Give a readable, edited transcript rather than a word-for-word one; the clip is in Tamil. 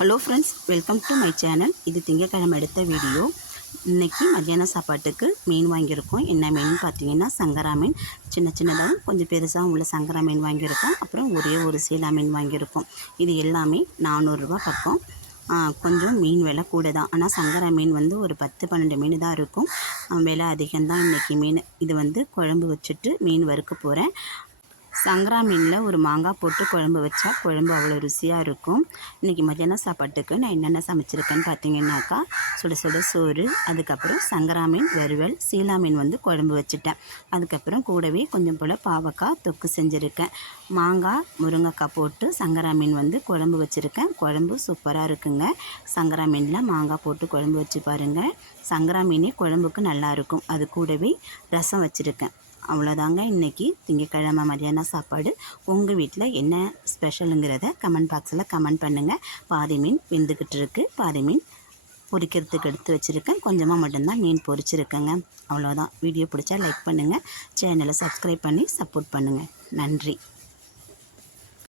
Hello friends, welcome to my channel. இது திங்கட்கிழமை எடுத்த வீடியோ. இன்றைக்கி மத்தியான சாப்பாட்டுக்கு மீன் வாங்கியிருக்கோம். என்ன மீன் பார்த்தீங்கன்னா சங்கரா மீன். சின்ன சின்னதாக கொஞ்சம் பெருசாக உள்ள சங்கரா மீன் வாங்கியிருக்கோம். அப்புறம் ஒரே ஒரு சீலா மீன் வாங்கியிருக்கோம். இது எல்லாமே 400 ரூபா பக்கம். கொஞ்சம் மீன் விலை கூட தான். ஆனால் சங்கரா மீன் வந்து ஒரு 10-12 மீன் தான் இருக்கும். விலை அதிகம்தான் இன்றைக்கி மீன். இது குழம்பு வச்சுட்டு மீன் வறுக்க போகிறேன். சங்கரா மீனில் ஒரு மாங்காய் போட்டு குழம்பு வச்சா குழம்பு அவ்வளோ ருசியாக இருக்கும். இன்றைக்கி மத்தியானம் சாப்பாட்டுக்கு நான் என்னென்ன சமைச்சிருக்கேன்னு பார்த்தீங்கன்னாக்கா, சுட சுட சோறு, அதுக்கப்புறம் சங்கரா மீன் வறுவல், சீலா மீன் குழம்பு வச்சுட்டேன். அதுக்கப்புறம் கூடவே கொஞ்சம் போல் பாவக்காய் தொக்கு செஞ்சுருக்கேன். மாங்காய் முருங்கைக்காய் போட்டு சங்கரா மீன் குழம்பு வச்சுருக்கேன். குழம்பு சூப்பராக இருக்குங்க. சங்கரா மீனில் மாங்காய் போட்டு குழம்பு வச்சு பாருங்கள். சங்கரா மீனே குழம்புக்கு நல்லாயிருக்கும். அது கூடவே ரசம் வச்சுருக்கேன். அவ்வளோதாங்க இன்றைக்கி திங்கட்கிழமை மதியான சாப்பாடு. உங்கள் வீட்டில் என்ன ஸ்பெஷலுங்கிறத கமெண்ட் பாக்ஸில் கமெண்ட் பண்ணுங்கள். பாதி மீன் வெந்துக்கிட்டு இருக்குது, பாதி மீன் பொரிக்கிறதுக்கு எடுத்து வச்சுருக்கேன். கொஞ்சமாக மட்டும்தான் மீன் பொரிச்சிருக்கேங்க. அவ்வளோதான். வீடியோ பிடிச்சா லைக் பண்ணுங்கள், சேனலை சப்ஸ்கிரைப் பண்ணி சப்போர்ட் பண்ணுங்கள். நன்றி.